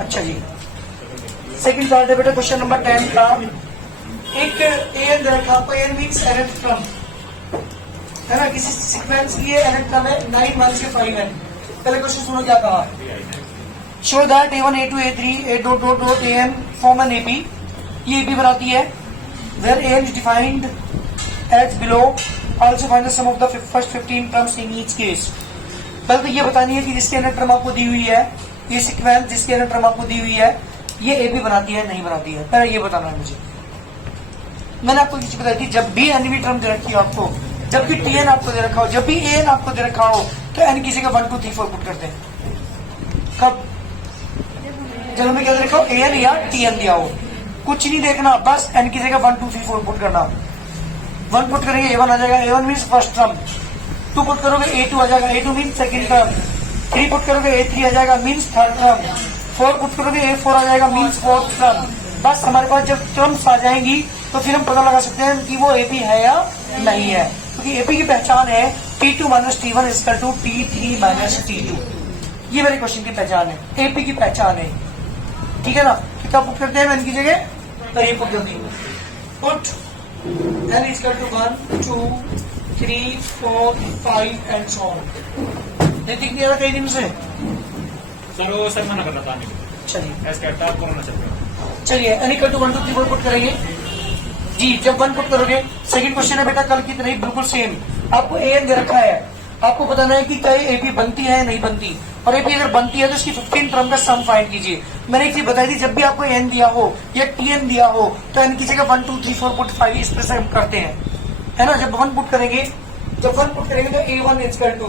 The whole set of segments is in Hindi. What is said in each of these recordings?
अच्छा जी, सेकंड पार्ट है बेटा क्वेश्चन नंबर 10 का। एक एन दे रखा आपको, एन मीन्स nth क्रम है ना, किसी सीक्वेंस की nth क्रम है, 9 1 से 5 है। पहले क्वेश्चन सुनो क्या कहा। Show that a1 a2 a3 a dot dot dot an form an AP, ये एपी बनाती है। Where an is defined as below, also find the sum of the first 15 terms in each case. पहले तो ये बतानी है कि जिसकी nth टर्म आपको दी हुई है, ये सीक्वेंस जिसकी nth टर्म आपको दी हुई है, ये एपी बनाती है नहीं बनाती है, पहले ये बताना है मुझे। मैंने आपको ये चीज बताई थी, जब भी एनवी टर्म दे रखी हो आपको, जब भी टीएन आपको दे रखा हो, जब भी एन आपको दे रखा हो, तो एन की जगह 1 2 3 4 पुट करते हैं। कब? जब हमें क्या दे रखा हो, एन या टीएन दिया हो, कुछ नहीं देखना, बस एन की जगह 1 2 3 4 पुट करना। 1 पुट करेंगे A1 आ जाएगा, A1 means first term. 2 put करोगे A2 आ जाएगा, A2 means second term. 3 put करोगे A3 आ जाएगा, मीन्स थर्ड टर्म। 4 पुट करोगे A4 आ जाएगा, मीन्स फोर्थ टर्म। बस हमारे पास जब टर्म्स आ जाएंगी तो फिर हम पता लगा सकते हैं कि वो एपी है या नहीं है, क्योंकि एपी की पहचान है T2 minus T1 equal to T3 minus T2। ये मेरे क्वेश्चन की पहचान है, एपी की पहचान है, ठीक है ना। कितना पुट करते हैं एन की जगह, तो ये पुट कर देंगे, put N equal to 1 2 3 4 5 and so on. ये दिख नहीं रहा कई दिन से सर, वो सर मना कर रहा था आने को। चलिए ऐसे कहता आपको होना चाहिए। चलिए एन इक्वल टू 1 2 3 4 पुट करेंगे जी। जब 1 पुट करोगे, सेकंड क्वेश्चन है बेटा कल की तरह ही बिल्कुल सेम। आपको एन दे रखा है, आपको बताना है कि क्या एपी बनती है नहीं बनती, और एपी अगर बनती है तो इसकी 15 टर्म का सम फाइंड कीजिए। मैंने एक चीज बताई थी, जब भी आपको एन दिया हो या टीएन दिया हो, तो एन की जगह 1 2 3 4 पुट 5 इस तरह से हम करते हैं, है ना। जब 1 पुट करेंगे, जब 1 पुट करेंगे तो A1 इक्वल टू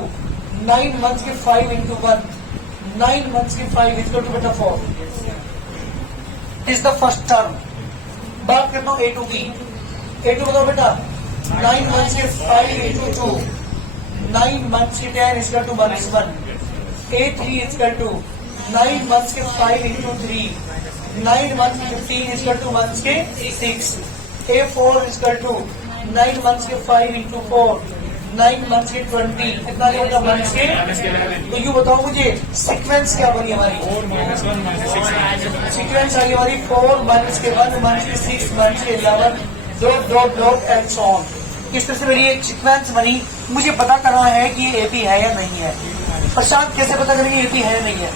9 मंथ्स के 5 इंटू 1, 9 मंथ्स के 5 इक्वल टू बेटा 4 इज द फर्स्ट टर्म। बात करता हूँ A2 की। A2 बताओ बेटा, 9 मंथ्स के 5 इंटू 2, 9 मंथ्स के 10 equal to -1। A3 equal to 9 months के 5 इंटू 3, 9 मंथ्स के 15 इक्वल टू मंथ्स के 6। A4 इक्वल टू 9 मंथ्स के 5 इंटू 4, 9 मंथ्स के 20, कितना होगा मंथ्स के। तो यू बताओ मुझे सीक्वेंस क्या बनी हमारी, 4 -1 -6 सीक्वेंस आई हमारी 4 मंथ्स के 1 मंथ्स के 6 मंथ्स के 11 dot dot dot and so on. इस तरह से मेरी एक सीक्वेंस बनी। मुझे पता करना है कि ये एपी है या नहीं है। प्रशांत कैसे पता करेंगे एपी है या नहीं है?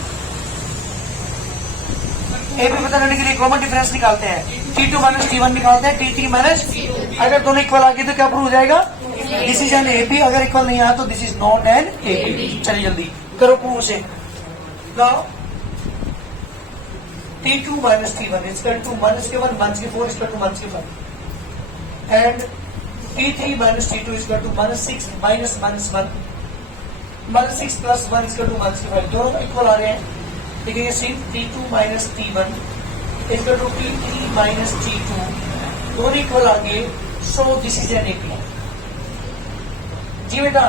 एपी पता करने के लिए कॉमन डिफरेंस निकालते हैं, T2 माइनस T1 निकालते हैं, T3 माइनस। अगर दोनों इक्वल आ गए तो क्या प्रूव हो जाएगा, दिस इज एन एपी। अगर इक्वल नहीं आया तो this is not an AP. चलिए जल्दी करो प्रूव से। Now T2 minus T1 equal to minus के 1 माइनस के 4 इक्वल टू माइनस के 5 and T3 minus T2 equal to -6 minus -1 -6 plus 1 equal to -5। दोनों इक्वल आ रहे हैं, लेकिन ये सिर्फ T2 minus T1 equal to T3 minus T2, दोनों इक्वल आ गए। So this is an AP. जी बेटा,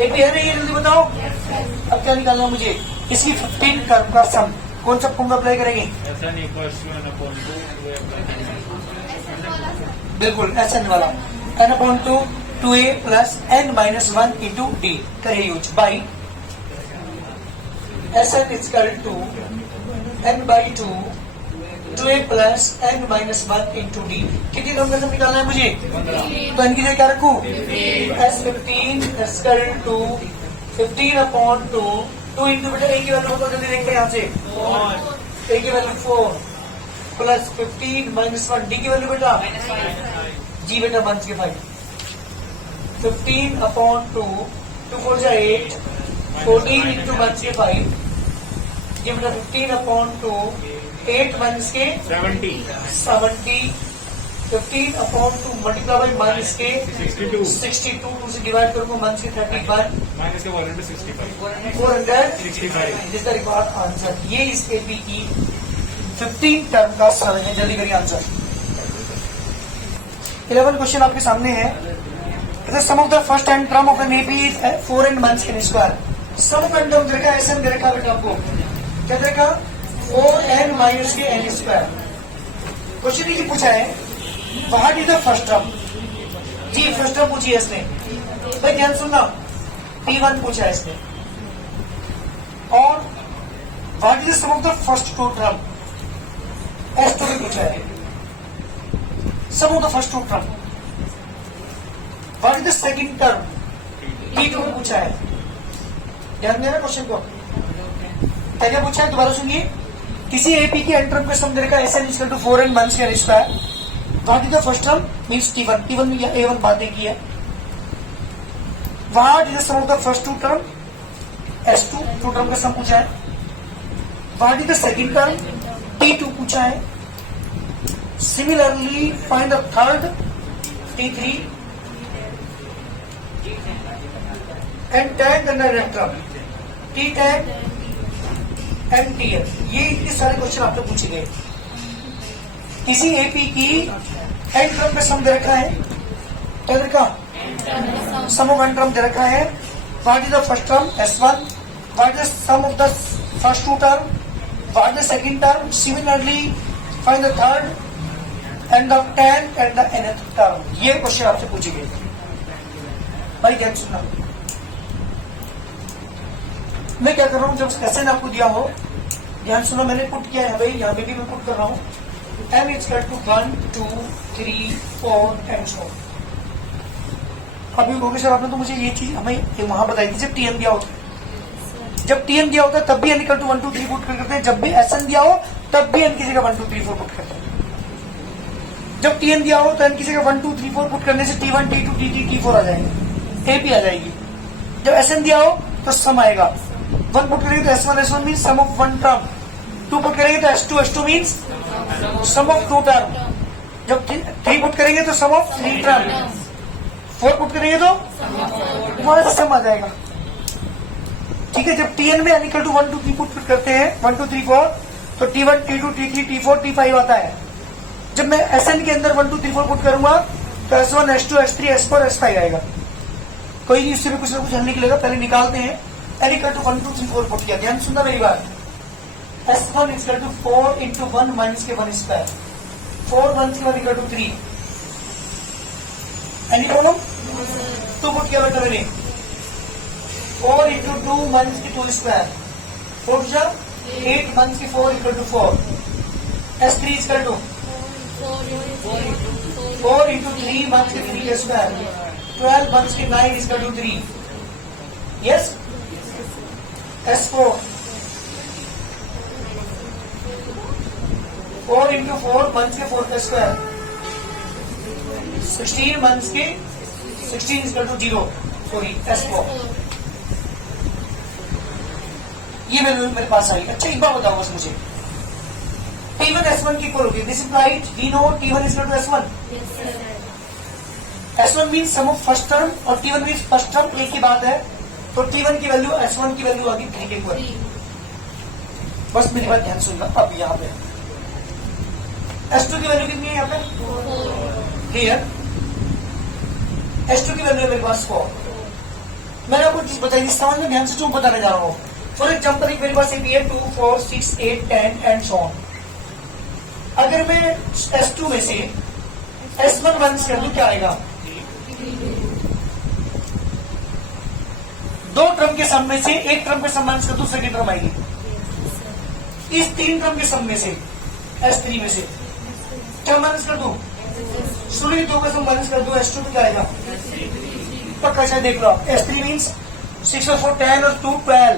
एपी है नहीं, ये जल्दी बताओ। अब क्या निकालना मुझे, इसकी 15 टर्म का सम कौन सा फॉर्मूला अप्लाई करेंगे? बिल्कुल SN वाला, n/2 2a plus n minus 1 into D करिए use by SN equal to n/2 2a plus n minus 1 into D. कितनी टर्म का सम निकालना है मुझे? तो n की जगह क्या रखूं, S15 इक्वल टू 15/2 2 इंटू बेटा a की वैल्यू को जल्दी देखते हैं यहाँ से, a की वैल्यू 4 प्लस 15 माइनस 1, डी की वैल्यू बेटा जी बेटा 1 के 5, 15/2 2 4 जा 8, 14 इंटू 1 के 5, ये बेटा 15/2 8 माइनस के 70, 15/2 मल्टीप्लाई बाई माइनस के 62 2 से डिवाइड करूंगा माइनस के 31 माइनस के 465 465 दिस द रिक्वायर्ड आंसर। ये इस एपी की 15 टर्म का सम है। जल्दी करिए आंसर। 11 क्वेश्चन आपके सामने है। Sum of the first and term of n AP is 4n months के स्क्वायर। सम का टर्म दे रखा है, SN दे रखा बेटा आपको, क्या दे रखा 4n माइनस के n स्क्वायर। क्वेश्चन ये पूछा है what is the first term. जी फर्स्ट टर्म पूछी है इसने, भाई ध्यान सुनना, P1 पूछा है इसने, और what is the sum of the first two term? S2 में पूछा है sum of the first two term. What is the second term? T2 में पूछा है। ध्यान देना क्वेश्चन को। क्या पूछा है दोबारा सुनिए। किसी एपी के एन टर्म का सम दे रखा है SN equal to 4n months का रिश्ता है। What is the first term means T1 में A1 बातें की है। What is the sum of the first two term? S2 two term का सम पूछा है। What is the second term? T2 पूछा है। Similarly find the third T3 and tan the next term T10 and TF। ये इतने सारे क्वेश्चन आपको पूछे गए। किसी एपी की एन टर्म का सम दे रखा है। क्या दे रखा? सम ऑफ एन टर्म दे रखा है। What is the first term? S1। What is sum of the first two term? What is the second term? Similarly find the third and the tan and the nth term. ये क्वेश्चन आपसे पूछे गए। भाई ध्यान सुनना, मैं क्या कर रहा हूं जब क्वेश्चन आपको दिया हो, ध्यान सुनो। मैंने पुट किया है भाई, यहाँ पे भी मैं पुट कर रहा हूँ m is equal to 1 2 3 4 and so. अभी लोगे सर आपने तो मुझे ये चीज हमें वहां बताई थी जब TN दिया होता है। जब TN दिया होता है तब भी n इक्वल टू 1 2 3 पुट करते हैं। जब भी SN दिया हो तब भी n की जगह 1 2 3 4 पुट करते हैं। जब TN दिया हो तो n की जगह 1 2 3 4 पुट करने से T1 T2 T3 T4 आ जाएंगे, AP आ जाएगी। जब SN दिया हो तो सम आएगा। 1 पुट करेंगे तो S1 means sum of one term. 2 put करेंगे तो S2 means sum of two term. जब 3 पुट करेंगे तो सम ऑफ 3 टर्म। 4 पुट करेंगे तो वहां सम आ जाएगा। ठीक है। जब TN में n इक्वल टू 1 2 3 पुट करते हैं 1 2 3 4 तो T1 T2 T3 T4 T5 आता है। जब मैं SN के अंदर 1 2 3 4 पुट करूंगा तो S1 S2 S3 S4 S5 आएगा। कोई नहीं, उससे भी कुछ ना कुछ हल निकलेगा। पहले निकालते हैं। n इक्वल टू 1 2 3 4 पुट किया। ध्यान सुनना मेरी बात। S1 equal to 4 into 1 minus के 1 स्क्वायर। 4 माइनस के 1 equal to 3। Any problem? 2 put किया बेटा मैंने। 4 इंटू 2 माइनस के 2 स्क्वायर। 4 जा 8 माइनस के 4 equal to 4। S3 equal to 4 into 3 minus के 3 स्क्वायर। 12 माइनस के 9 equal to 3। Yes. S4 4 into 4 minus के 4 का स्क्वायर। 16 माइनस के 16 इक्वल टू 0। सॉरी S4 ये मेरे पास आई। अच्छा एक बार बताओ बस मुझे, T1 S1 की इक्वल होगी। This implied we know T1 equal to S1। S1 means sum of first term और T1 मीन्स फर्स्ट टर्म। एक ही बात है। तो T1 की वैल्यू S1 की वैल्यू आ गई 3 के इक्वल। बस मेरी बात ध्यान सुनना। अब यहाँ पे S2 की वैल्यू कितनी है यहाँ पे? क्लियर? S2 की वैल्यू है मेरे पास 4। मैंने आपको चीज बताई, समझ में ध्यान से क्यों बताने जा रहा हूँ। फॉर एग्जाम्पल एक मेरे पास एक है 2 4 6 8 10 एंड सो ऑन। अगर मैं S2 में से S1 माइनस कर दूं क्या आएगा? 2 टर्म के सम में से एक टर्म के सम माइनस कर दूं, सेकेंड टर्म आएगी। इस 3 टर्म के सम में से S3 में से क्या माइनस कर दूं? शुरू 2 का सम माइनस कर दूं, S2 में क्या आएगा? पक्का शायद देख लो आप। S3 मीन्स 6 और 4 10 और 2 12।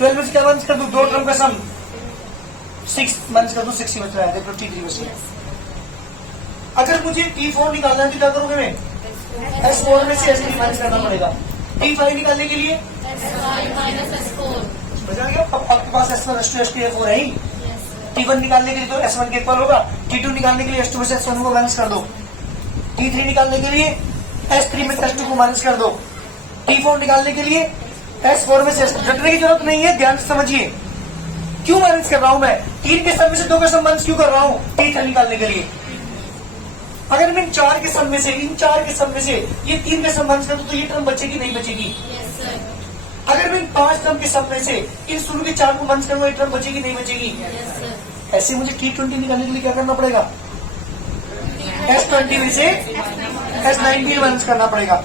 12 में से क्या माइनस कर दूं? 2 टर्म का सम 6 माइनस कर दूं, 6 ही बच रहा है। देखो T3 में से। अगर मुझे T4 निकालना है तो क्या करूंगा मैं? S4 में से S3 माइनस करना पड़ेगा। T5 निकालने के लिए बचा गया। अब आपके पास S1 S2 S3 S4 है ही। T1 निकालने के लिए तो S1 के इक्वल होगा। T2 निकालने के लिए S2 में से S1 को माइनस कर दो। T3 निकालने के लिए S3 में से S2 को माइनस कर दो। T4 निकालने के लिए S4 में से रटने की जरूरत नहीं है। ध्यान से समझिए क्यों माइनस कर रहा हूं मैं। 3 के सम में से 2 का सम माइनस क्यों कर रहा हूं? T3 निकालने के लिए। अगर मैं इन 4 के सम में से ये 3 के सम माइनस कर दूं तो ये टर्म बचेगी नहीं बचेगी? अगर मैं इन 5 टर्म के सम में से इन शुरू के 4 को माइनस करूंगा, ये टर्म बचेगी नहीं बचेगी? ऐसे मुझे T20 निकालने के लिए क्या करना पड़ेगा? S20 में से S19 माइनस करना पड़ेगा।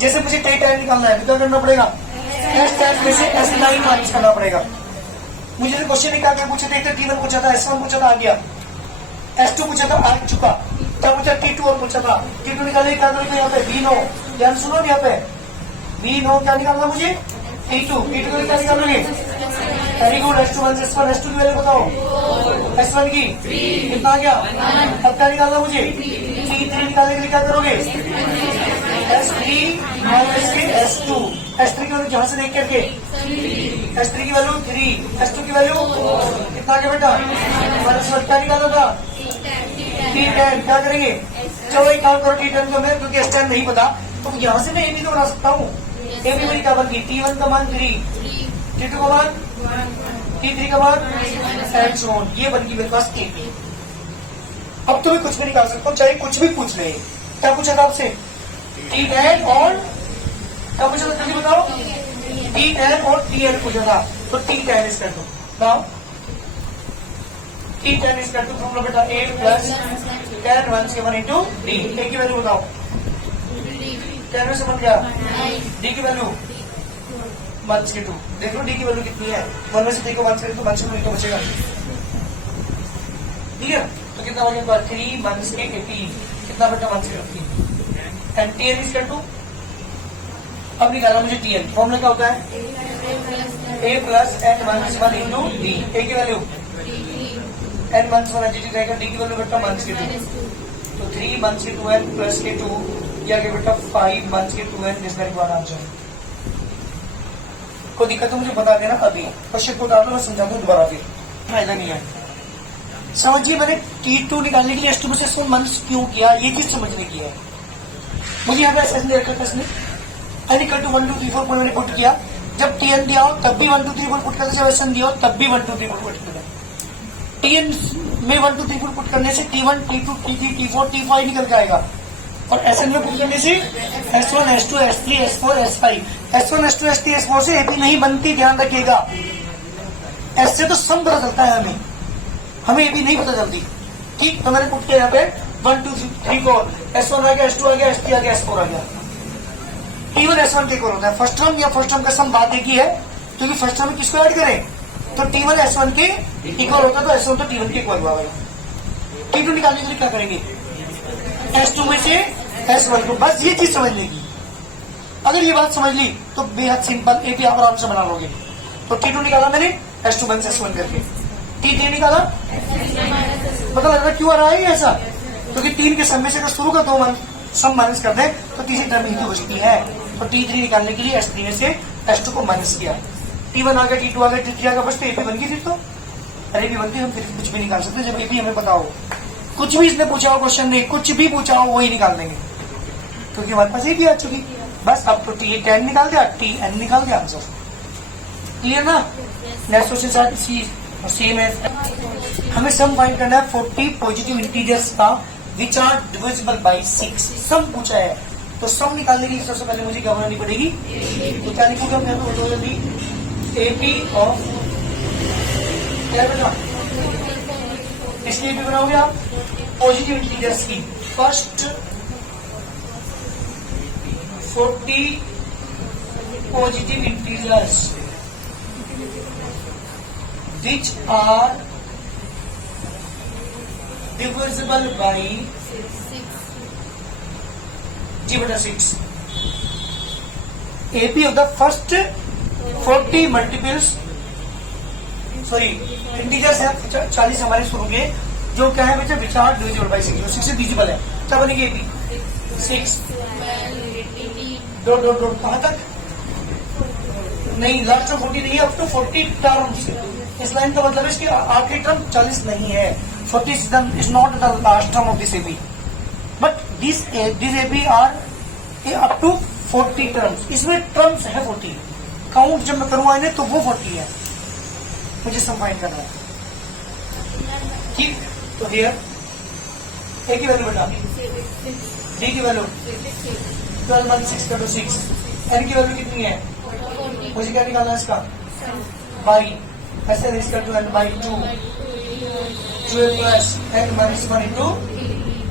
जैसे मुझे T10 निकालना है तो क्या करना पड़ेगा? S10 में से S9 माइनस करना पड़ेगा। मुझे क्वेश्चन निकाल के पूछे थे, एक T1 पूछा था, S1 पूछा था, आ गया, S2 पूछा था, आ चुका, क्या पूछा T2 और पूछा था, T2 निकालने क्या करोगे यहाँ पे V नो, ध्यान सुनो यहाँ पे V नो क्या निकालना मुझे T2 को क्या निकालोगे, very good, S2 versus S1, S2 की वैल्यू बताओ, S1 की कितना आ गया, अब क्या निकालना मुझे T3 निकालने के लिए क्या करोगे S3 माइनस S2, S3 की वैल्यू जहां से देख करके S3 की वैल्यू 3, S2 की वैल्यू कितना आ गया बेटा माइनस 1, क्या निकालना था T10, क्या करेंगे चलो एक काम करो T10 को मैं क्योंकि S10 नहीं पता तो यहाँ से मैं AB तो बना सकता हूँ, AB मेरी क्या बनती T1 का मान 3, T2 का मान T3 का मान एंड सो ऑन, ये बन गई मेरे पास AB। अब तो मैं कुछ भी निकाल सकता हूँ चाहे कुछ भी पूछ ले, क्या पूछा था आपसे T10 और क्या पूछा था जल्दी बताओ T10 और Tn पूछा था, तो T10 इज कर दो नाउ T10 इज कर दो फॉर्मूला बेटा A plus 10 1 7 into D, A की वैल्यू बताओ 10 में से बन गया D की वैल्यू 1 से 2, देख लो D की वैल्यू कितनी है, 1 में से 3 को 1 से तो 1 से 2 तो बचेगा, ठीक है, तो कितना हो गया 3 1 से 18, कितना बेटा 1 से 15 एंड Tn इज कर दो। अब निकाला मुझे Tn, फॉर्मूला क्या होता है A plus n minus 1 into D, A की वैल्यू n माइनस 1 एडिट रहेगा, D की वैल्यू बेटा 1 से 2, तो 3 1 से 2n प्लस के 2 ये आगे बेटा 5 1 से 2n, this that one answer. कोई दिक्कत है मुझे बता देना अभी, क्वेश्चन को उतार लो मैं समझा दूं दोबारा, फिर फायदा नहीं है। समझिए मैंने T2 निकालने के लिए S2 में से S1 माइनस क्यों किया, ये चीज समझने की है। मुझे यहाँ पे ऐसा दे रखा था इसने n इक्वल टू 1 2 3 4 को मैंने पुट किया, जब Tn दिया हो तब भी 1 2 3 4 पुट करते, जब Sn दिया हो तब भी 1 2 3 4 पुट करते। Tn में 1 2 3 4 पुट करने से T1 T2 T3 T4 T5 निकल जाएगा और Sn में पुट करने से S1 S2 S3 S4 S5, S1 S2 S3 S4 से AP नहीं बनती, ध्यान रखिएगा। S से तो सम पता चलता है हमें AP नहीं पता चलती, ठीक, तो मैंने पुट किया यहाँ पे 1 2 3 4, S1 आ गया S2 आ गया S3 आ गया S4 आ गया। T1 S1 के इक्वल होता है, फर्स्ट टर्म या फर्स्ट टर्म का सम बात एक ही है, क्योंकि फर्स्ट टर्म में किसको ऐड करें तो T1 S1 के इक्वल होता है, तो S1 तो T1 के इक्वल हुआ। T2 निकालने के लिए क्या करेंगे S2 में से S1 को, बस ये चीज समझ लेगी, अगर ये बात समझ ली तो बेहद सिंपल AP आप आराम से बना लोगे। तो T2 निकाला मैंने S2 माइनस S1 करके, T3 निकाला, पता लग रहा क्यों आ रहा है ऐसा, क्योंकि 3 के सम में से अगर शुरू का 2 सम माइनस कर दे तो तीसरी टर्म ही तो बचती है, तो T3 निकालने के लिए S3 में से S2 को माइनस किया, T1 आ गया T2 आ गया T3 आ गया, बस तो AP बन गई, फिर तो अरे AP बनती हम फिर कुछ भी निकाल सकते जब AP हमें पता हो, कुछ भी इसने पूछा हो क्वेश्चन ने, कुछ भी पूछा हो वही निकाल देंगे क्योंकि हमारे पास AP आ चुकी, बस अब तो T10 निकाल दिया Tn निकाल दिया आंसर, क्लियर ना। नेक्स्ट क्वेश्चन सेम है, हमें सम फाइंड करना है 40 पॉजिटिव इंटीजर्स का विच आर डिविजिबल बाई 6, सम पूछा है, तो सम निकालने के लिए सबसे पहले मुझे क्या बनानी पड़ेगी, तो क्या लिखूंगा मैं जल्दी AP ऑफ क्या बेटा, इसलिए भी बनाओगे आप पॉजिटिव इंटीजर्स की, first 40 positive integers which are divisible by जी बेटा 6, AP of the first 40 multiples, sorry integers है 40 हमारे शुरू के, जो क्या है बेटा विच आर डिविजिबल बाई 6, जो 6 से डिविजिबल है, क्या बनेगी AP 6 डॉट डॉट डॉट कहां तक नहीं, लास्ट में 40 नहीं है, अप टू 40 टर्म्स, इस लाइन का मतलब है इसकी आखिरी टर्म 40 नहीं है, 40 is not the last term of this AP, but this AP are up to 40 terms, इसमें टर्म्स है 40, काउंट जब मैं करूंगा इन्हें तो वो 40 है, मुझे सम फाइंड करना है, ठीक, तो हियर A की वैल्यू बता, D की वैल्यू 12 1 6 का 6, N की वैल्यू कितनी है, मुझे क्या निकालना है इसका बाई, ऐसे इसका 12 by 2 12 plus n minus 1 into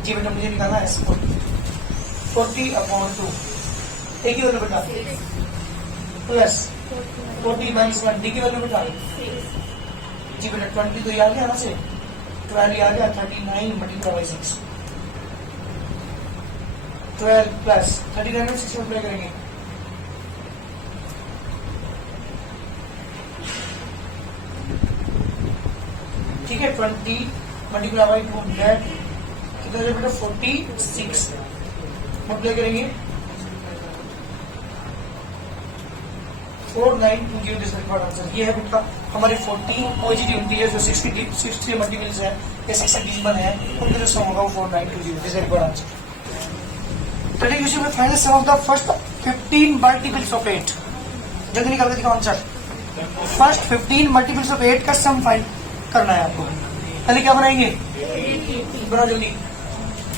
जी बेटा मुझे निकालना है 40 अपॉन 2, A की वैल्यू बेटा प्लस 40 माइनस 1, D की वैल्यू बेटा जी बेटा 20 तो ये आ गया यहाँ से, 12 ये आ गया, 39 मल्टीप्लाई बाई 6, 12 प्लस 39 में 6 मल्टीप्लाई करेंगे, ठीक है, 20 मल्टीप्लाई बाई 2 डेट कितना है बेटा 46 मल्टीप्लाई करेंगे, 4920 दिस रिक्वायर्ड आंसर। ये है बेटा हमारे 14 पॉजिटिव इंटीजर जो 60 मल्टीपल्स है या 60 डिजिमल है, उनका जो सम होगा वो 4920 this required answer. Today question में final sum of the first 15 multiples of 8, जल्दी निकाल के दिखाओ आंसर। फर्स्ट 15 मल्टीपल्स ऑफ 8 का सम फाइंड करना है आपको। पहले क्या बनाएंगे, बना जल्दी,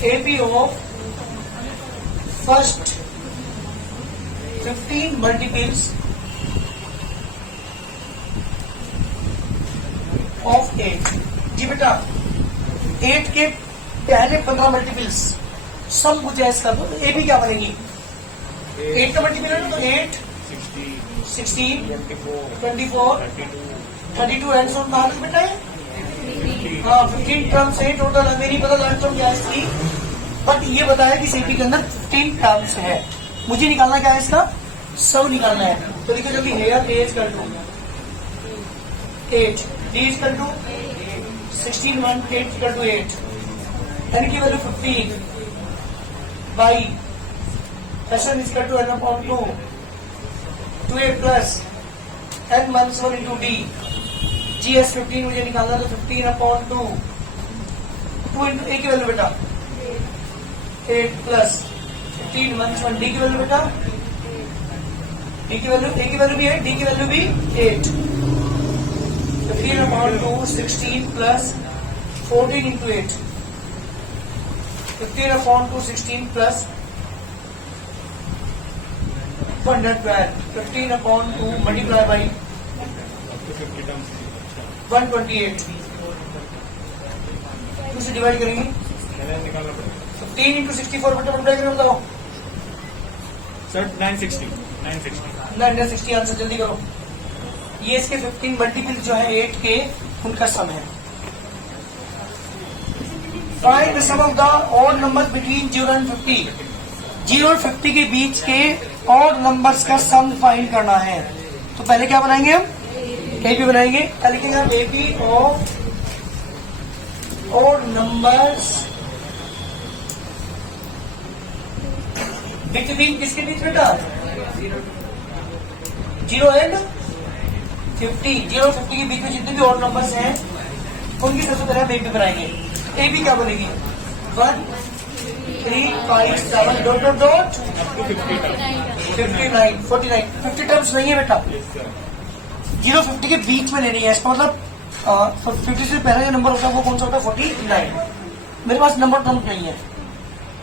AP of first 15 multiples of 8। जी बेटा 8 के पहले 15 मल्टीपल्स सम मुझे इसका, तो ए भी क्या बनेगी, 8 का मल्टीपल है ना, तो 8 16 24 32 एंड सो कहा बेटा है, हाँ 15 टर्म्स है टोटल, हमें नहीं पता लास्ट टर्म क्या है इसकी, बट ये बताया कि सीपी के अंदर 15 टर्म्स है, मुझे निकालना क्या है इसका सब निकालना है। तो देखिए जल्दी, here a equal to 8, d equal to 16 1 8 equal to 8, n की वैल्यू 15 by n equal to n upon 2 2a plus N minus 1 into d, जी एस 15 मुझे निकालना, तो 15 अपॉन 2 इंटू ए की वैल्यू बेटा 8 प्लस 15 माइनस 1 डी की वैल्यू बेटा, डी की वैल्यू, ए की वैल्यू भी 8, डी की वैल्यू भी 8, 15 upon 2 16 plus 14 into 8, 15 upon 2 16 plus 112, 15 upon 2 multiply by 128, 2 से डिवाइड करेंगे, 15 into 64 मल्टीप्लाई करें, बताओ सर 960 960 आंसर जल्दी करो। ये इसके 15 मल्टीपल जो है 8 के, उनका सम है। Find the sum of the odd numbers between 0 and 50, 0 और 50 के बीच के ऑड नंबर्स का सम फाइंड करना है। तो पहले क्या बनाएंगे हम, एपी बनाएंगे, क्या लिखेंगे हम, AP of odd numbers between किसके बीच बेटा, 0 एंड 50, 0 और 50 के बीच में जितने भी ऑड नंबर्स हैं उनकी सबसे पहले हम एपी बनाएंगे। एपी क्या बनेगी, 1 3 5 7 डॉट डॉट डॉट 59 49, 50 टर्म्स नहीं है बेटा, 0 50 के बीच में लेनी है, इसका मतलब 50 से पहले जो नंबर होता है वो कौन सा होता है, 49। मेरे पास नंबर टर्म्स नहीं है,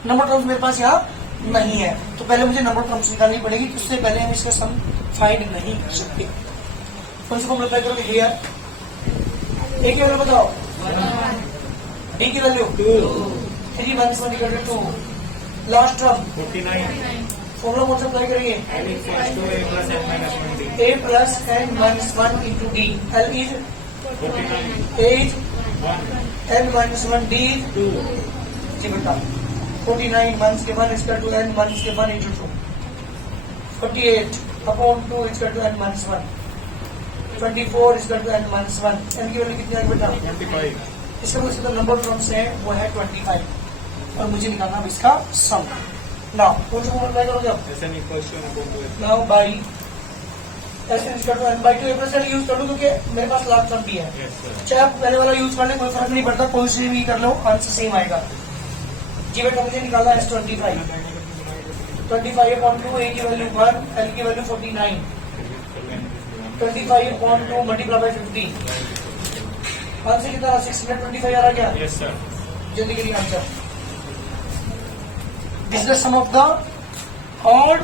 नंबर टर्म्स मेरे पास यहाँ नहीं है, तो पहले मुझे नंबर टर्म्स निकालनी पड़ेगी, उससे पहले हम इसका सम फाइंड नहीं कर सकते। कौन सा फॉर्मूला अप्लाई करोगे, हेयर ए की वैल्यू बताओ, डी की value 3 minus 1 equal to 2, last term 49, formula कौन सा अप्लाई करेंगे, L equals to A plus N minus 1D, a plus N minus 1 into D, L is 49 A is 1 N minus 1 D is 2, जी बेटा 49 माइनस के 1 इक्वल टू एन माइनस के 1 into 2, 48 upon 2 equal to N minus 1, 24 equal to N minus 1, N की वैल्यू कितनी आएगी बेटा, 25, इसका मतलब जो नंबर टर्म्स है वो है 25, और मुझे निकालना है इसका सम। नाउ कौन सा फॉर्मूला अप्लाई करोगे आप, SN equals to N upon 2A, now by S equal to N by 2 A plus N use कर लो, क्योंकि मेरे पास लास्ट टर्म भी है, yes sir, चाहे आप पहले वाला यूज कर ले कोई फर्क नहीं पड़ता, कोई से भी कर लो आंसर सेम आएगा। जी बेटा मुझे निकालना है 25 अपॉन 2, ए की वैल्यू 1, एल की value 49, 25 upon 2 multiply by 50, answer कितना 625 आ रहा क्या, yes sir, जल्दी करिए answer. This is the sum of the odd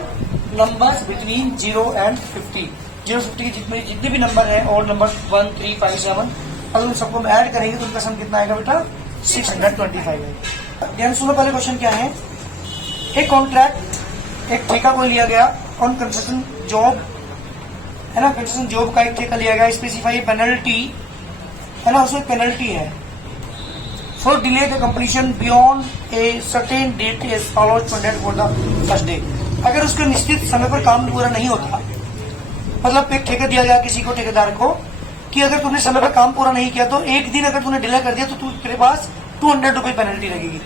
numbers between 0 and 50, 0 50 के जितने भी नंबर है ऑड नंबर 1 3 5 7, अगर उन सबको हम ऐड करेंगे तो उनका सम कितना आएगा बेटा, 625 आएगा। ध्यान सुनो, पहले क्वेश्चन क्या है, एक कॉन्ट्रैक्ट, एक ठेका को लिया गया ऑन कंस्ट्रक्शन जॉब, है ना, कंस्ट्रक्शन जॉब का एक ठेका लिया गया, स्पेसिफाई पेनल्टी है ना, उसमें पेनल्टी है। For delay the completion beyond a certain date is followed for the first day. अगर उसके निश्चित समय पर काम पूरा नहीं होता, मतलब एक ठेका दिया गया किसी को, ठेकेदार को, कि अगर तूने समय पर काम पूरा नहीं किया तो एक दिन अगर तूने डिले कर दिया तो तेरे पास 200 रुपये पेनल्टी लगेगी।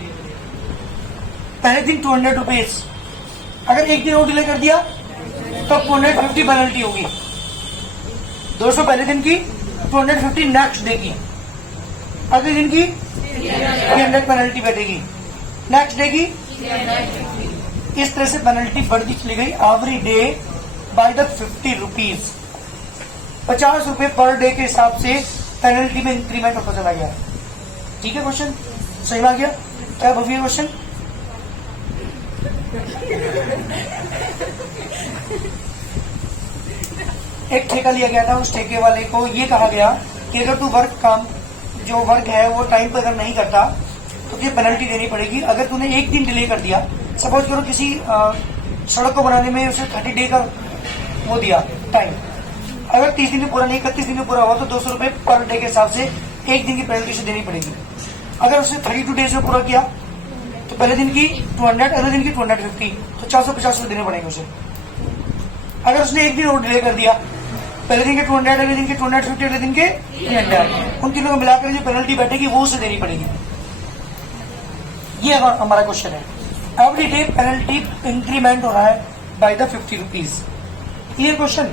पहले दिन 200 रुपीज, अगर एक दिन और डिले कर दिया तो 250 पेनल्टी होगी। 200 पहले दिन की, 250 नेक्स्ट डे की, अगले दिन की 300 पेनल्टी बैठेगी, नेक्स्ट डे की। इस तरह से पेनल्टी बढ़ती चली गई every day by the 50 rupees. 50 रुपए पर डे के हिसाब से पेनल्टी में इंक्रीमेंट होता चला गया। ठीक है, क्वेश्चन सही आ गया? क्या भव्य क्वेश्चन? एक ठेका लिया गया था, उस ठेके वाले को ये कहा गया कि अगर तू जो वर्क है वो टाइम पर अगर नहीं करता तो तुझे पेनल्टी देनी पड़ेगी। अगर तूने एक दिन डिले कर दिया, सपोज करो किसी सड़क को बनाने में उसे 30 डे का वो दिया टाइम, अगर 30 दिन में पूरा नहीं, 31 दिन में पूरा हुआ तो 200 रुपए पर डे के हिसाब से एक दिन की पेनल्टी उसे देनी पड़ेगी। अगर उसने 32 डेज में पूरा किया तो पहले दिन की 200, अगले दिन की 250, तो 450 रुपए देने पड़ेंगे उसे। अगर उसने एक दिन और डिले कर दिया, पहले दिन के 200, अगले दिन के 250, अगले दिन के 300, उन तीनों को मिलाकर जो पेनल्टी बैठेगी वो उसे देनी पड़ेगी। ये हमारा क्वेश्चन है। एवरी डे पेनल्टी इंक्रीमेंट हो रहा है by the 50 rupees. Clear question?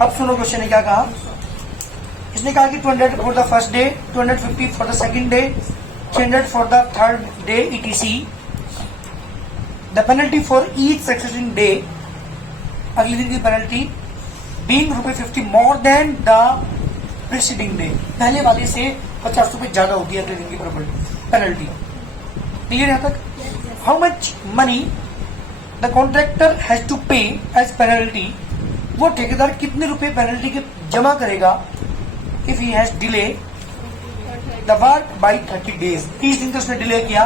अब सुनो क्वेश्चन ने क्या कहा। इसने कहा कि 200 for the first day, 250 for the second day, 300 for the third day etc। The penalty for each succeeding day, अगले दिन की penalty being ₹50 more than the preceding day. पहले वाले से 50 रुपए ज्यादा होती है अगले दिन की पेनल्टी। क्लियर यहां तक? How much money the contractor has to pay as penalty. वो ठेकेदार कितने रुपए पेनल्टी के जमा करेगा if he has delay the work by 30 days. 30 दिन तक उसने डिले किया,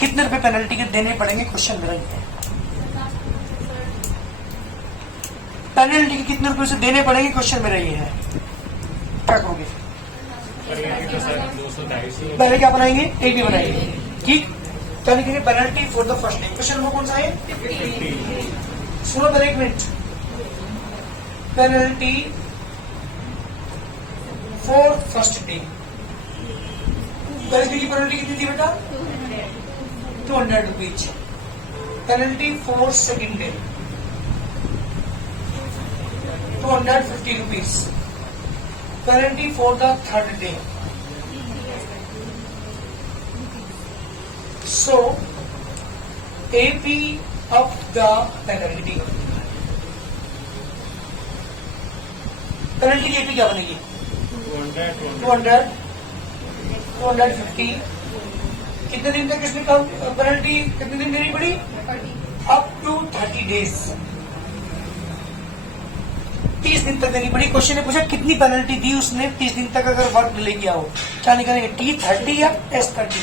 कितने रुपए पेनल्टी के देने पड़ेंगे? क्वेश्चन मेरा ये है। पेनल्टी के कितने रुपए उसे देने पड़ेंगे? क्वेश्चन मेरा ये है। क्या करोगे? पहले क्या बनाएंगे? एक भी बनाएंगे। ठीक, क्या लिखेंगे? Penalty for the first day. Question number कौन सा है? 50। सुनो पहले एक minute. Penalty for first day, पहले दिन की पेनल्टी कितनी थी बेटा? 200 rupees. Penalty for second day 250 rupees. Penalty for the third day. So, AP of the penalty. Penalty की AP क्या बनेगी? 200, 250। कितने दिन तक इसमें पेनल्टी कितने दिन देनी पड़ी? अप टू 30 डेज, 30 दिन तक देनी पड़ी। क्वेश्चन ने पूछा कितनी पेनल्टी दी उसने 30 दिन तक अगर वर्क डिले किया हो। क्या निकालेंगे? T30 या S30?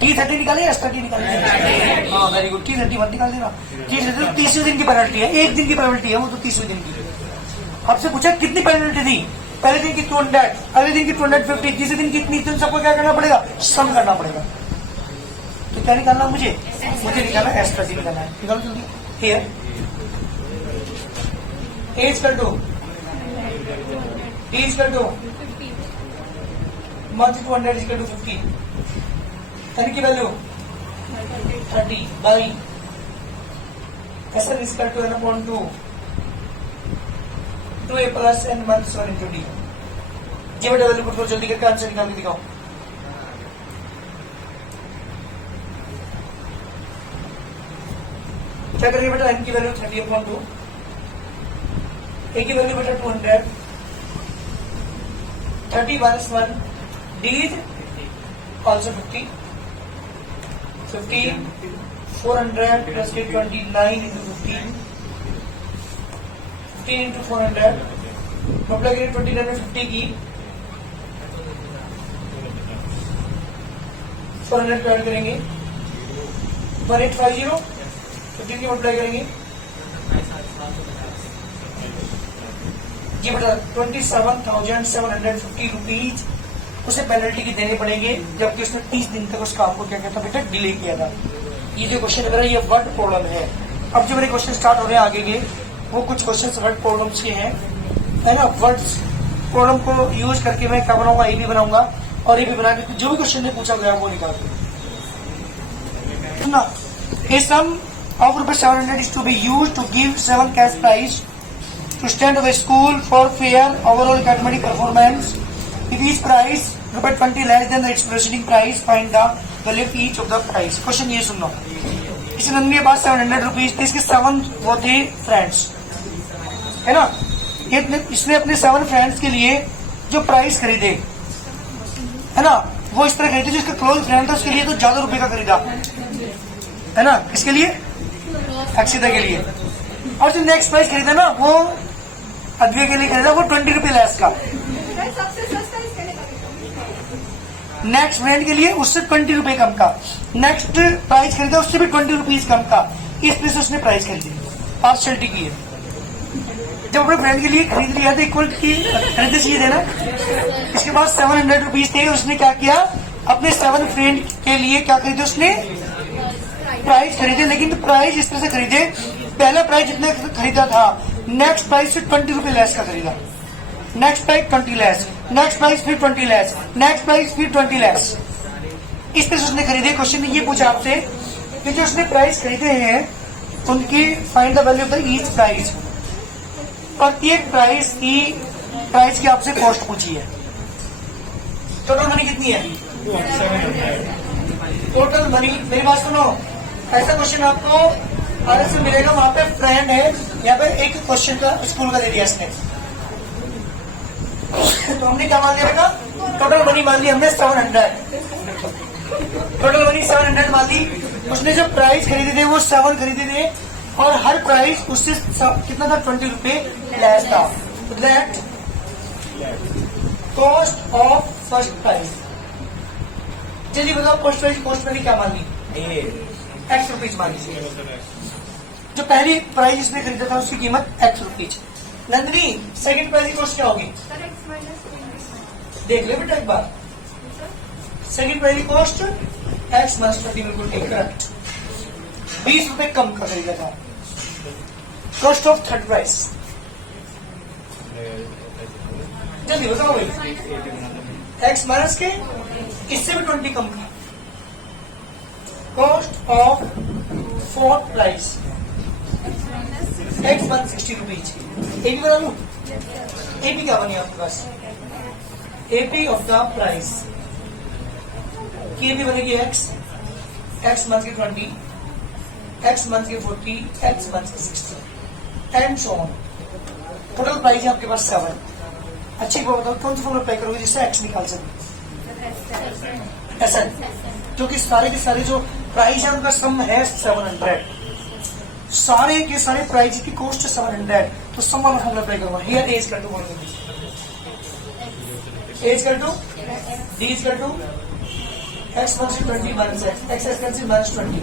T30 निकाले या S30 निकाले? हाँ, वेरी गुड। T30 मत निकाल देना। T30 30वें दिन की पेनल्टी है, एक दिन की पेनल्टी है वो, तो 30वें दिन की। आपसे पूछा कितनी पेनल्टी दी? पहले दिन की 200, अगले दिन की 250, तीसरे दिन कितनी? तो सबको क्या करना पड़ेगा? सम करना पड़ेगा। तो क्या निकालना मुझे निकालना S30 निकालना है। निकालो जल्दी। Here A is equal to D is equal to 1/200 is equal to 50। n की value 30 by SN is equal to n/2 2a plus n minus 1 into D। ये बेटा वैल्यू पुट करो जल्दी करके, आंसर निकाल के दिखाओ। क्या करेंगे बेटा? n की वैल्यू 30/2, a की वैल्यू बेटा 200, 30 minus 1, D is also 50, 15, 400 plus 29 into 15, 15 into 400, multiply करेंगे 29 में 50 की, 400 को ऐड करेंगे 1850, 15 की मल्टीप्लाई करेंगे जी बेटा 27,750 रुपीज उसे पेनल्टी की देने पड़ेंगे, जबकि उसने 30 दिन तक उस काम को क्या कहता बेटा डिले किया था। ये जो क्वेश्चन वगैरह ये वर्ड प्रॉब्लम है। अब जो मेरे क्वेश्चन स्टार्ट हो रहे हैं आगे के, वो कुछ क्वेश्चन वर्ड प्रॉब्लम्स के हैं, है ना। वर्ड्स प्रॉब्लम को यूज करके मैं क्या बनाऊंगा, ए बी बनाऊंगा, और ए बी बना के जो भी क्वेश्चन में पूछा गया वो निकाल दूंगा। A sum of ₹700 is to be used to give 7 cash prize to stand of a school for fair overall academic performance. If each prize ₹20 less than its preceding price, find the value of each of the prize. Question ये सुनो, इस नंदी के पास 700 रुपीज थे, इसके 7 वो थे फ्रेंड्स, है ना। इसने अपने 7 फ्रेंड्स के लिए जो प्राइस खरीदे, है ना, वो इस तरह खरीदे, जो इसका क्लोज फ्रेंड था उसके लिए तो ज्यादा रुपए का खरीदा, है ना, किसके लिए, अक्षिता के लिए। और जो नेक्स्ट प्राइस खरीदा ना वो अद्वैय के लिए खरीदा, वो 20 रुपए लेस का। नेक्स्ट फ्रेंड के लिए उससे 20 रुपए कम का। नेक्स्ट प्राइस खरीदा उससे भी 20 रुपीज कम का। इस तरह से उसने प्राइस खरीदी, पार्शलिटी की है। जब अपने फ्रेंड के लिए खरीद लिया तो इक्वल की खरीदने चाहिए थे ना। इसके पास 700 रुपीज थे, उसने क्या किया, अपने 7 फ्रेंड के लिए क्या खरीदे, उसने प्राइस खरीदे, लेकिन प्राइस इस तरह से खरीदे, पहला प्राइस जितने खरीदा था नेक्स्ट प्राइस से 20 रुपए लेस का खरीदा, next price 20 less, next price फिर 20 लेस, नेक्स्ट प्राइस फिर 20 लेस, इस तरह से उसने खरीदे। क्वेश्चन ने ये पूछा आपसे कि जो उसने प्राइस खरीदे हैं उनकी find the value of the each price. प्रत्येक प्राइस की आपसे कॉस्ट पूछी है। टोटल मनी कितनी है, टोटल मनी, मेरी बात सुनो, ऐसा क्वेश्चन आपको आगे से मिलेगा, वहां पे फ्रेंड है, यहाँ पे एक क्वेश्चन का स्कूल का दे दिया इसने, तो हमने क्या मान लिया बेटा, टोटल मनी मान ली हमने 700, टोटल मनी 700 मान ली। उसने जो प्राइस खरीदे थे वो 7 खरीदे थे, और हर प्राइस उससे कितना था, 20 रुपए लेस था। That cost of first price, जल्दी बताओ कॉस्ट प्राइस, कॉस्ट मनी क्या मान ली, X रुपीज मान लीजिए। जो पहली प्राइस इसने खरीदा था उसकी कीमत X rupees. Nandini second price की कॉस्ट क्या होगी, देख ले बेटा एक बार, सेकंड प्राइस की कॉस्ट X माइनस 20, बिल्कुल ठीक, करेक्ट, 20 रुपए कम का खरीदा था। कॉस्ट ऑफ थर्ड प्राइस, जल्दी बताओ भाई, X माइनस के इससे भी 20 कम का। Cost of fourth price X 160 rupees. AP बता लू, एपी क्या बनी आपके पास, एपी ऑफ द प्राइस की एपी बनेगी X मंथ के 20, X मंथ के 40, X मंथ के 60 and so on. Total price है आपके पास 7। अच्छी बात बताओ कौन सा फॉर्मूला अप्लाई करोगे जिससे X निकाल सके, ऐसा, क्योंकि सारे के सारे जो प्राइस है उनका सम है 700, सारे के सारे प्राइस की कॉस्ट 700, तो सम वाला फॉर्मूला अप्लाई करूंगा। Here A is equal to A is equal to D is equal to X minus 20 minus X cancel minus 20,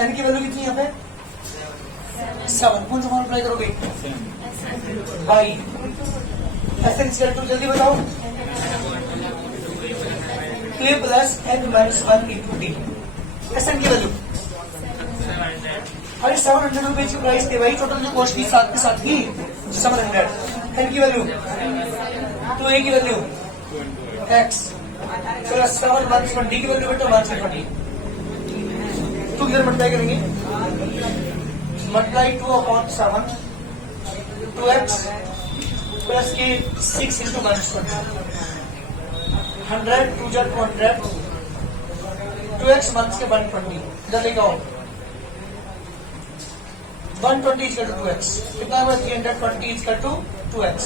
N की वैल्यू कितनी यहाँ पे 7, कौन सा फॉर्मूला अप्लाई करोगे, by S is equal to, जल्दी बताओ, a plus n minus 1 into D, S N की वैल्यू, अरे 700 रुपए की प्राइस थे भाई, टोटल जो कॉस्ट थी साथ के साथ की 700, एन की वैल्यू 2a की value x plus 7 minus 1 D की वैल्यू बेटा माइनस 20, 2 किधर मल्टीप्लाई करेंगे, मल्टीप्लाई 2 अपॉन 7, 2x प्लस के 6 इंटू माइनस 100, 2 जा 200, 2x माइनस के 120, इधर लेके आओ, 120 इक्वल टू 2x, कितना हुआ 320 इक्वल टू 2x,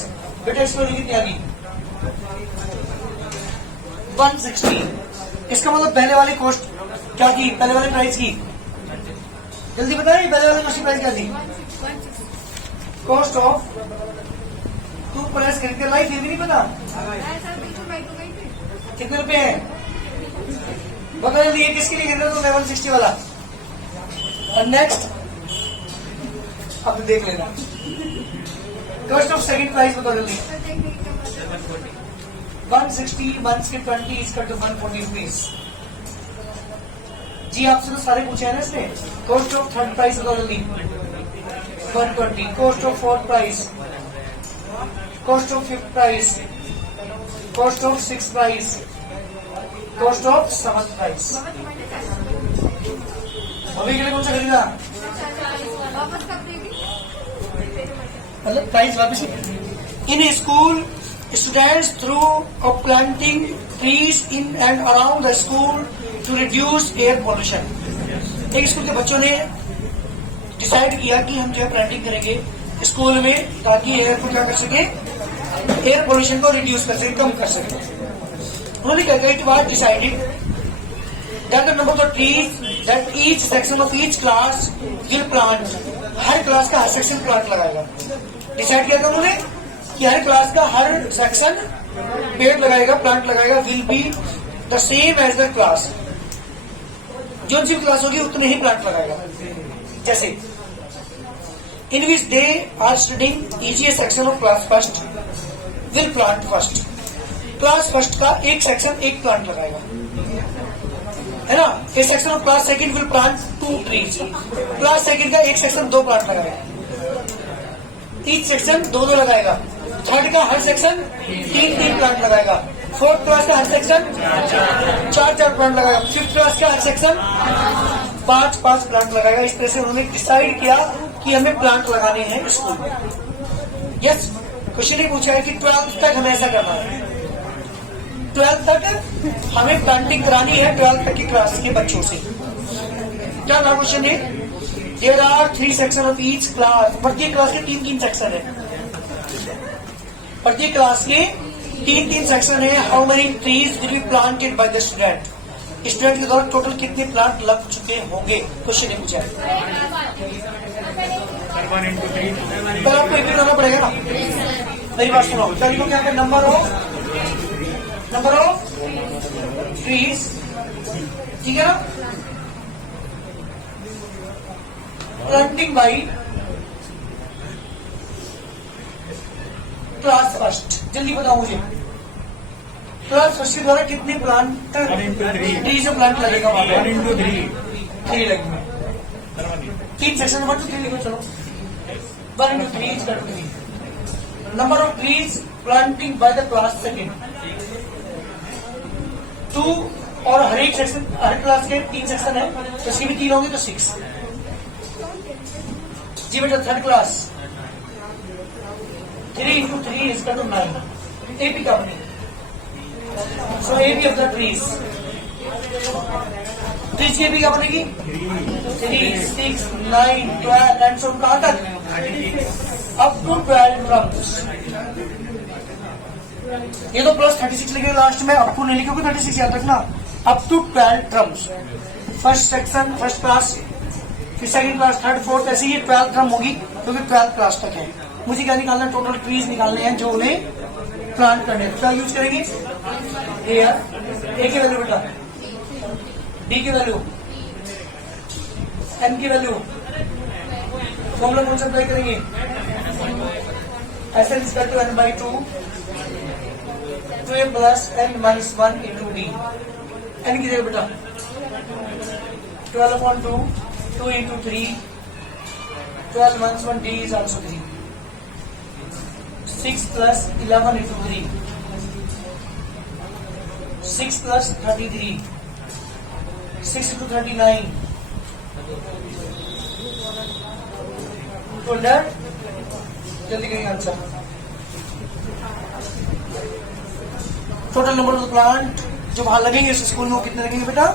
बेटा इसमें कितनी आ गई 160। इसका मतलब पहले वाली कॉस्ट क्या की, पहले वाले प्राइस की, जल्दी बताइए पहले वाले कॉस्ट की प्राइस क्या थी, कॉस्ट ऑफ 2 प्लस खरीदते लाइफ, ये भी नहीं पता कितने रुपए हैं, बता जल्दी, ये किसके लिए खरीदा तो 160 वाला, और नेक्स्ट अब देख लेना कॉस्ट ऑफ सेकंड प्राइस बता जल्दी। 160 120 इसका तो 140 रुपीज। जी आपसे तो सारे पूछे हैं ना इसने। कॉस्ट ऑफ थर्ड प्राइस बता जल्दी। 120। Cost of fourth price, cost of fifth price, cost of six price, cost of seventh price. अभी के लिए कौन सा खरीदा? मतलब प्राइस वापस। In school students through of planting trees in and around the school to reduce air pollution. एक स्कूल के बच्चों ने डिसाइड किया कि हम जो है प्लांटिंग करेंगे स्कूल में ताकि एयर को क्या कर सके, एयर पोल्यूशन को रिड्यूस कर सके, कम कर सके। उन्होंने क्या कहा, it was decided that the number of trees that each section of each class will plant. Her class का हर सेक्शन प्लांट लगाएगा। डिसाइड किया था उन्होंने कि हर क्लास का हर सेक्शन पेड़ लगाएगा, प्लांट लगाएगा। Will be the same as the class. जो सी क्लास होगी उतने ही प्लांट लगाएगा। जैसे in which they are studying each section of class first will plant first. Class first का एक सेक्शन एक प्लांट लगाएगा, है ना। एक section of class second will plant 2 trees. Class second का एक सेक्शन 2 प्लांट लगाएगा। ईच सेक्शन 2-2 लगाएगा। थर्ड का हर सेक्शन 3-3 प्लांट लगाएगा। फोर्थ क्लास का हर सेक्शन 4-4 प्लांट लगाएगा। फिफ्थ क्लास का हर सेक्शन 5-5 प्लांट लगाएगा। इस तरह से उन्होंने डिसाइड किया कि हमें प्लांट लगाने हैं स्कूल में। यस, क्वेश्चन ये पूछा है कि 12th तक हमें ऐसा करना है। 12th तक हमें प्लांटिंग करानी है 12th तक की क्लास के बच्चों से। क्या था क्वेश्चन है? There are 3 section of each class. प्रत्येक क्लास के 3-3 सेक्शन है। प्रत्येक क्लास के 3-3 सेक्शन है। How many trees will be planted by the student. Student के द्वारा टोटल कितने प्लांट लग चुके होंगे, क्वेश्चन ये पूछा है। पर आपको एक करना पड़ेगा ना। मेरी बात सुनो, चलिए तो क्या है, नंबर ऑफ ट्रीज, ठीक है ना। Planting by class first. जल्दी बताओ मुझे, क्लास फर्स्ट के द्वारा कितने प्लांट ट्रीज प्लांट लगेगा? 3 लगेंगे। 3 सेक्शन 1 to 3 लिखो। चलो 1 into 3 is equal to 3। Number of trees planting by the class second 2। और हर एक सेक्शन, हर क्लास के 3 सेक्शन है तो इसके भी 3 होंगे तो 6। जी बेटा third class 3 into 3 is equal to 9। AP company. So AP of the trees, trees की एपी क्या बनेगी? 3, 6, 9, 12 एंड सो कहां तक? Up to 12 drums. ये तो प्लस 36 लिखे लास्ट में, अप टू नहीं लिखोगे 36 याद रखना। Up to 12 drums. First section first class, फिर सेकंड क्लास, थर्ड, फोर्थ, ऐसे ही 12 ड्रम होगी क्योंकि 12 क्लास तक है। मुझे क्या निकालना है? टोटल ट्रीज निकालने हैं जो उन्हें प्लांट करने हैं। क्या यूज करेंगे? ए की वैल्यू बेटा, डी की वैल्यू, एम की वैल्यू, फॉर्मूला कौन सा अप्लाई करेंगे? S L equal to n by 2 2a plus n minus 1 into d। n की जगह बेटा 12/2 2 into 3 12 minus 1 d is also 3। 6 plus 11 into 3 6 plus 33 6 into 39 200। जल्दी करिए answer. Total number of plant जो वहां लगेंगे इस स्कूल में कितने लगेंगे बेटा?